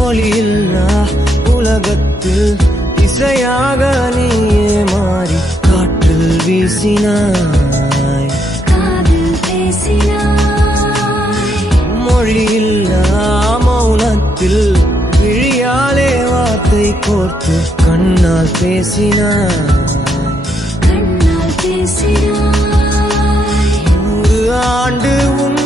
ஒளியில்லா உலகத்தில் இசையாக நீயே மாறி காற்றில் வீசினாய், காதில் பேசினாய். மொழியில்லா மௌனத்தில் விழியாலே வார்த்தை கோர்த்து கண்ணால் பேசினாய், கண்ணால் பேசினாய். 100 ஆண்டு உன்